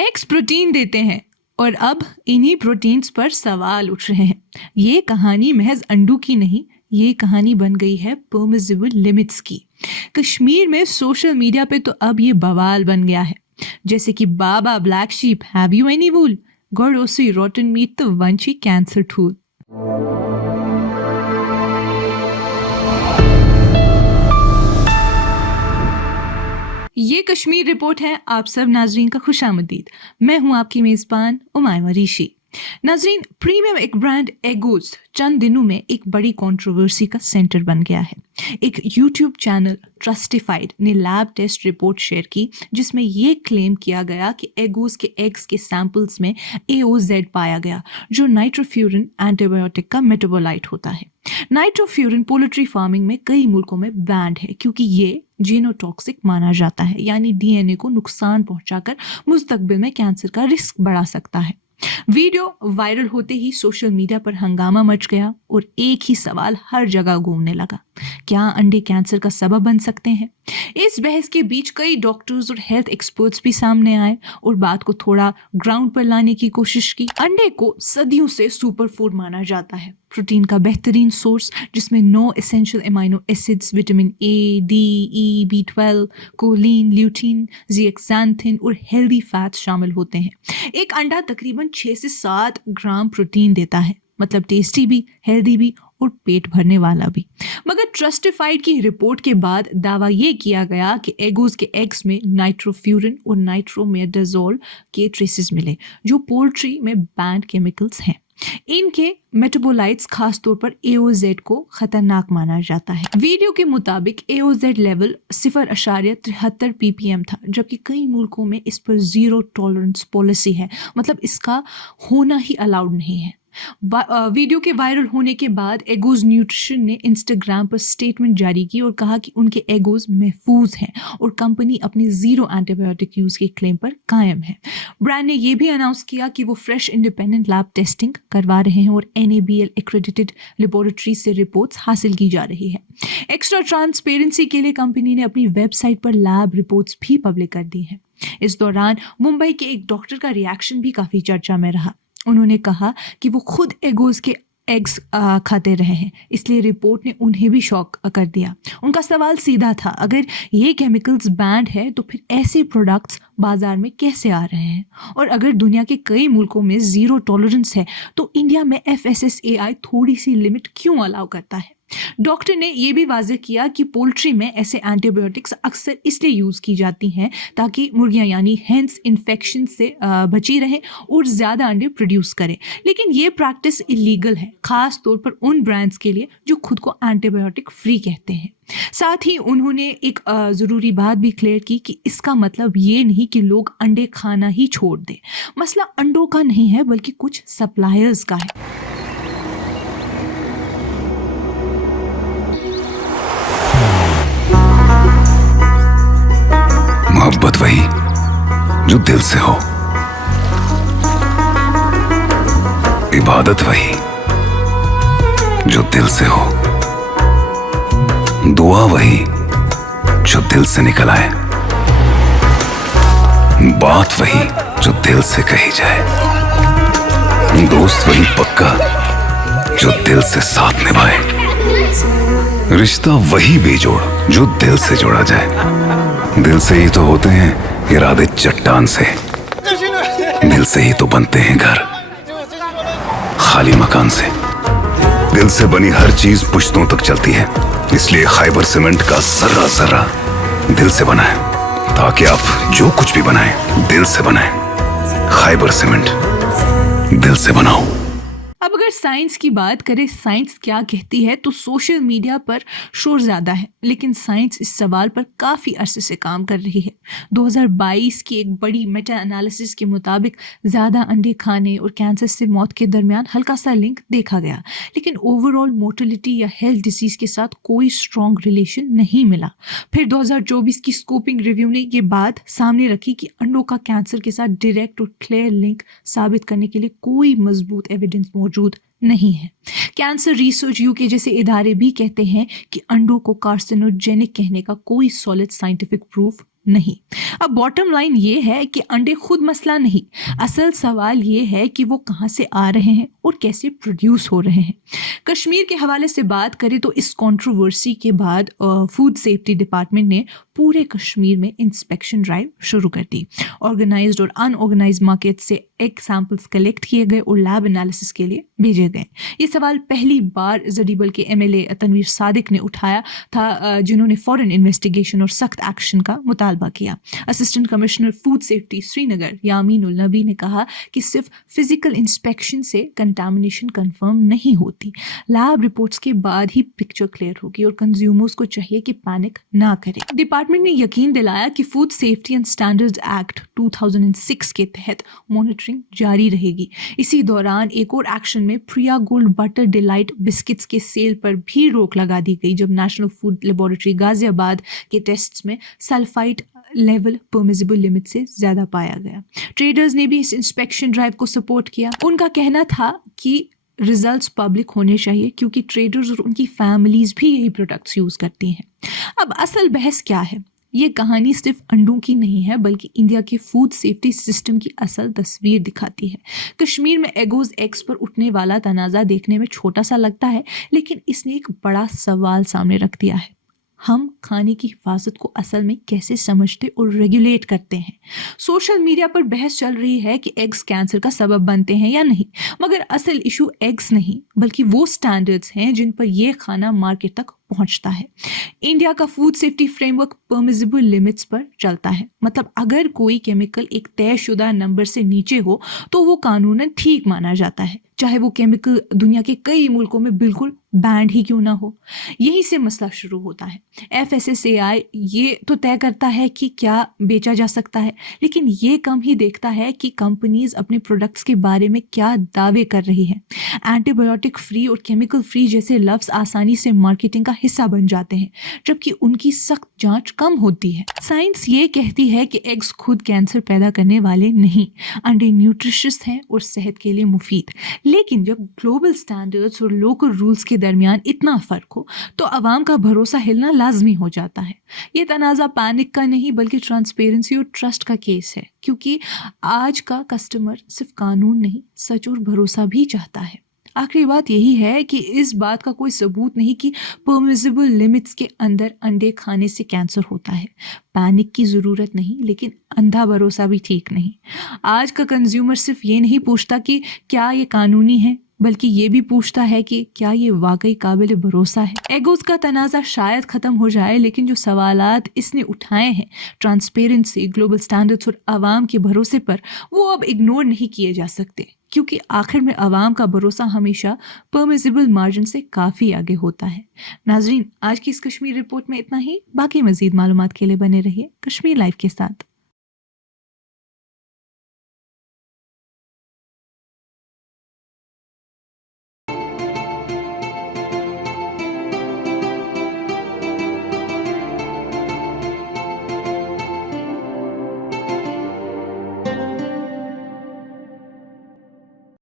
Eggs protein देते हैं और अब इन्हीं प्रोटीन्स पर सवाल उठ रहे हैं। ये कहानी महज अंडों की नहीं, ये कहानी बन गई है परमिसिबल लिमिट्स की। कश्मीर में सोशल मीडिया पे तो अब ये बवाल बन गया है, जैसे कि baa baa black sheep, have you any wool, god ओसी रोटन मीट द वंची कैंसर टूल। ये कश्मीर रिपोर्ट है। आप सब नाजरीन का खुशामदीद। मैं हूं आपकी मेजबान उमायमा ऋषि। नाजरीन, प्रीमियम एक ब्रांड एगोज चंद दिनों में एक बड़ी कंट्रोवर्सी का सेंटर बन गया है। एक यूट्यूब चैनल ट्रस्टिफाइड ने लैब टेस्ट रिपोर्ट शेयर की जिसमें ये क्लेम किया गया कि एगोज के एग्स के सैंपल्स में AOZ पाया गया, जो नाइट्रोफ्यूरिन एंटीबायोटिक का मेटाबोलाइट होता है। नाइट्रोफ्यूरिन पोल्ट्री फार्मिंग में कई मुल्कों में बैंड है क्योंकि ये जीनोटॉक्सिक माना जाता है, यानी DNA को नुकसान पहुंचाकर मुस्तकबिल में कैंसर का रिस्क बढ़ा सकता है। वीडियो वायरल होते ही सोशल मीडिया पर हंगामा मच गया और एक ही सवाल हर जगह घूमने लगा, क्या अंडे कैंसर का सबब बन सकते हैं? इस बहस के बीच कई डॉक्टर्स और हेल्थ एक्सपर्ट्स भी सामने आए और बात को थोड़ा ग्राउंड पर लाने की कोशिश की। अंडे को सदियों से सुपर फूड माना जाता है, प्रोटीन का बेहतरीन सोर्स जिसमें 9 essential amino acids, vitamin A, D, E, B12, choline, lutein, zeaxanthin और हेल्दी फैट्स शामिल होते हैं। एक अंडा तकरीबन 6 से 7 ग्राम प्रोटीन देता है, मतलब टेस्टी भी, हेल्दी भी और पेट भरने वाला भी। मगर ट्रस्टिफाइड की रिपोर्ट के बाद दावा ये किया गया कि एगोज के एग्स में नाइट्रोफ्यूरिन और नाइट्रोमेडाजोल के ट्रेसेस मिले, जो पोल्ट्री में बैंड केमिकल्स हैं। इनके मेटाबोलाइट्स खासतौर पर AOZ को खतरनाक माना जाता है। वीडियो के मुताबिक AOZ लेवल 0.73 ppm था, जबकि कई मुल्कों में इस पर जीरो टॉलरेंस पॉलिसी है, मतलब इसका होना ही अलाउड नहीं है। वीडियो के वायरल होने के बाद एगोज न्यूट्रिशन ने इंस्टाग्राम पर स्टेटमेंट जारी की और कहा कि उनके एगोज महफूज हैं और कंपनी अपनी जीरो एंटीबायोटिक यूज के क्लेम पर कायम है। ब्रांड ने यह भी अनाउंस किया कि वो फ्रेश इंडिपेंडेंट लैब टेस्टिंग करवा रहे हैं और NABL एक्रेडिटेड लेबोरेटरी से रिपोर्ट्स हासिल की जा रही है। एक्स्ट्रा ट्रांसपेरेंसी के लिए कंपनी ने अपनी वेबसाइट पर लैब रिपोर्ट्स भी पब्लिक कर दी हैं। इस दौरान मुंबई के एक डॉक्टर का रिएक्शन भी काफी चर्चा में रहा। उन्होंने कहा कि वो खुद एगोज के एग्स खाते रहे हैं, इसलिए रिपोर्ट ने उन्हें भी शॉक कर दिया। उनका सवाल सीधा था, अगर ये केमिकल्स बैंड है तो फिर ऐसे प्रोडक्ट्स बाजार में कैसे आ रहे हैं? और अगर दुनिया के कई मुल्कों में जीरो टॉलरेंस है तो इंडिया में FSSAI थोड़ी सी लिमिट क्यों अलाउ करता है? डॉक्टर ने यह भी वाज़ेह किया कि पोल्ट्री में ऐसे एंटीबायोटिक्स अक्सर इसलिए यूज़ की जाती हैं ताकि मुर्गियां यानी हेंस इन्फेक्शन से बची रहें और ज़्यादा अंडे प्रोड्यूस करें। लेकिन ये प्रैक्टिस इलीगल है, ख़ास तौर पर उन ब्रांड्स के लिए जो खुद को एंटीबायोटिक फ्री कहते हैं। साथ ही उन्होंने एक ज़रूरी बात भी क्लियर की कि इसका मतलब ये नहीं कि लोग अंडे खाना ही छोड़ दें। मसला अंडों का नहीं है बल्कि कुछ सप्लायर्स का है। मोहब्बत वही जो दिल से हो, इबादत वही जो दिल से हो, दुआ वही जो दिल से निकल आए, बात वही जो दिल से कही जाए, दोस्त वही पक्का जो दिल से साथ निभाए, रिश्ता वही बेजोड़ जो दिल से जोड़ा जाए। दिल से ही तो होते हैं इरादे चट्टान से, दिल से ही तो बनते हैं घर खाली मकान से। दिल से बनी हर चीज पुश्तों तक चलती है, इसलिए खैबर सीमेंट का जर्रा जर्रा दिल से बना है, ताकि आप जो कुछ भी बनाएं दिल से बनाएं। खैबर सीमेंट, दिल से बनाओ। अब अगर साइंस की बात करें, साइंस क्या कहती है, तो सोशल मीडिया पर शोर ज़्यादा है, लेकिन साइंस इस सवाल पर काफ़ी अरसे से काम कर रही है। 2022 की एक बड़ी मेटा एनालिसिस के मुताबिक ज़्यादा अंडे खाने और कैंसर से मौत के दरमियान हल्का सा लिंक देखा गया, लेकिन ओवरऑल मोर्टेलिटी या हेल्थ डिजीज़ के साथ कोई स्ट्रॉन्ग रिलेशन नहीं मिला। फिर 2024 की स्कोपिंग रिव्यू ने ये बात सामने रखी कि अंडों का कैंसर के साथ डायरेक्ट और क्लियर लिंक साबित करने के लिए कोई मजबूत एविडेंस मौजूद नहीं है। कैंसर रिसर्च यूके जैसे इदारे भी कहते हैं कि अंडों को कार्सिनोजेनिक कहने का कोई सॉलिड साइंटिफिक प्रूफ नहीं। अब बॉटम लाइन ये है कि अंडे खुद मसला नहीं, असल सवाल ये है कि वो कहाँ से आ रहे हैं और कैसे प्रोड्यूस हो रहे हैं। कश्मीर के हवाले से बात करें तो इस कंट्रोवर्सी के बाद फूड सेफ्टी डिपार्टमेंट ने पूरे कश्मीर में इंस्पेक्शन ड्राइव शुरू कर दी। ऑर्गेनाइज्ड और अनऑर्गेनाइज्ड मार्केट से एग सैंपल्स कलेक्ट किए गए और लैब एनालिसिस के लिए भेजे गए। ये सवाल पहली बार जडीबल के एमएलए तनवीर सादिक ने उठाया था, जिन्होंने फौरन इन्वेस्टिगेशन और सख्त एक्शन का मुतालबा किया। Assistant commissioner food safety Srinagar Yameen ul Nabi ने कहा कि सिर्फ फिजिकल इंस्पेक्शन से कंटामिनेशन कंफर्म नहीं होती, लैब रिपोर्ट्स के बाद ही पिक्चर क्लियर होगी और कंज्यूमर्स को चाहिए कि पैनिक ना करें। डिपार्टमेंट ने यकीन दिलाया कि food safety and standards act 2006 के तहत मॉनिटरिंग जारी रहेगी। इसी दौरान एक और एक्शन में प्रिया गोल्ड बटर डिलाइट बिस्किट्स के सेल पर भी रोक लगा दी गई, जब नेशनल फूड लेबोरेटरी गाजियाबाद के टेस्ट्स में सल्फाइड लेवल परमिसिबल लिमिट से ज्यादा पाया गया। ट्रेडर्स ने भी इस इंस्पेक्शन ड्राइव को सपोर्ट किया। उनका कहना था कि रिजल्ट्स पब्लिक होने चाहिए क्योंकि ट्रेडर्स और उनकी फैमिलीज भी यही प्रोडक्ट्स यूज करती हैं। अब असल बहस क्या है? ये कहानी सिर्फ अंडों की नहीं है बल्कि इंडिया के फूड सेफ्टी सिस्टम की असल तस्वीर दिखाती है। कश्मीर में एगोज एग्स पर उठने वाला तनाज़ा देखने में छोटा सा लगता है, लेकिन इसने एक बड़ा सवाल सामने रख दिया है। हम खाने की हिफाजत को असल में कैसे समझते और रेगुलेट करते हैं? सोशल मीडिया पर बहस चल रही है कि एग्स कैंसर का सबब बनते हैं या नहीं, मगर असल इशू एग्स नहीं बल्कि वो स्टैंडर्ड्स हैं जिन पर यह खाना मार्केट तक पहुंचता है। इंडिया का food safety framework permissible limits पर चलता है, मतलब अगर कोई केमिकल एक तयशुदा नंबर से नीचे हो तो वो कानूनन ठीक माना जाता है, चाहे वो केमिकल दुनिया के कई मुल्कों में बिल्कुल बैंड ही क्यों ना हो। यहीं से मसला शुरू होता है। FSSAI ये तो तय करता है कि क्या बेचा जा सकता है, लेकिन ये कम ही देखता है कि कंपनीज अपने प्रोडक्ट्स के बारे में क्या दावे कर रही हैं। एंटीबायोटिक फ्री और केमिकल फ्री जैसे लफ्ज आसानी से मार्केटिंग का हिस्सा बन जाते हैं, जबकि उनकी सख्त जांच कम होती है। साइंस ये कहती है कि एग्स खुद कैंसर पैदा करने वाले नहीं, अंडे न्यूट्रिशियस हैं और सेहत के लिए मुफीद। लेकिन जब ग्लोबल स्टैंडर्ड्स और लोकल रूल्स के दरमियान इतना फर्क हो तो आवाम का भरोसा हिलना लाजमी हो जाता है। ये तनाज़ा पैनिक का नहीं बल्कि ट्रांसपेरेंसी और ट्रस्ट का केस है, क्योंकि आज का कस्टमर सिर्फ कानून नहीं सच और भरोसा भी चाहता है। आखिरी बात यही है कि इस बात का कोई सबूत नहीं कि परमिसिबल लिमिट्स के अंदर अंडे खाने से कैंसर होता है। पैनिक की ज़रूरत नहीं, लेकिन अंधा भरोसा भी ठीक नहीं। आज का कंज्यूमर सिर्फ ये नहीं पूछता कि क्या ये कानूनी है, बल्कि ये भी पूछता है कि क्या ये वाकई काबिल भरोसा है। एगोज का तनाज़ा शायद ख़त्म हो जाए, लेकिन जो सवालात इसने उठाए हैं ट्रांसपेरेंसी, ग्लोबल स्टैंडर्ड्स और आवाम के भरोसे पर, वो अब इग्नोर नहीं किए जा सकते, क्योंकि आखिर में आवाम का भरोसा हमेशा परमिसिबल मार्जिन से काफ़ी आगे होता है। नाजरीन, आज की इस कश्मीर रिपोर्ट में इतना ही। बाकी मज़ीद मालूमात के लिए बने रहिए कश्मीर लाइव के साथ।